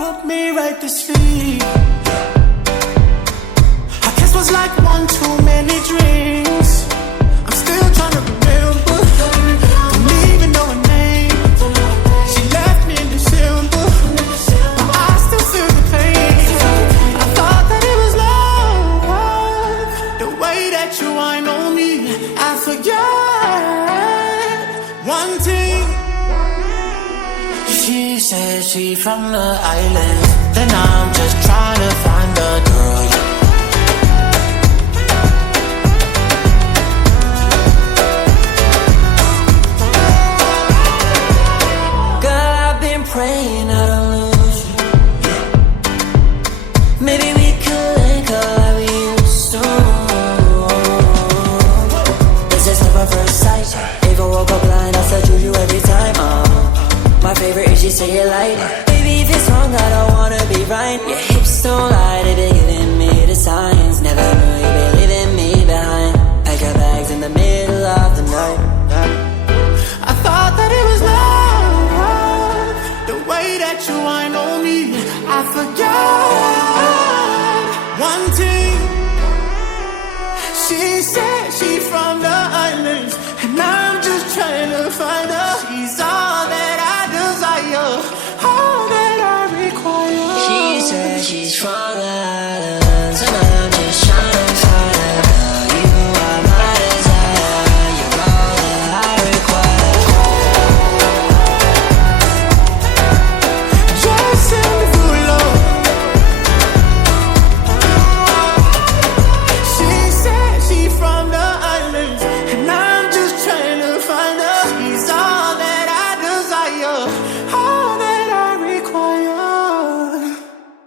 put me right to sleep. Our kiss was like one too many drinks. I'm still trying to remember. Don't even know her name. She left me in December, but I still feel the pain. I thought that it was love, the way that you whine on me. I forgot one thing. She says she from the island, then I'm just trying to find the girl. Girl, I've been praying I don't lose you. Maybe we could link up like we used to. This is love at first sight. If I woke up blind, I'll still choose you every time. My favorite is you say it like, baby, if it's wrong, I don't wanna be right. Your hips don't lie, they've been giving me the signs. Never knew you'd be leaving me behind. Pack your bags in the middle of the night. I thought that it was love, the way that you whine on me. I forgot one thing.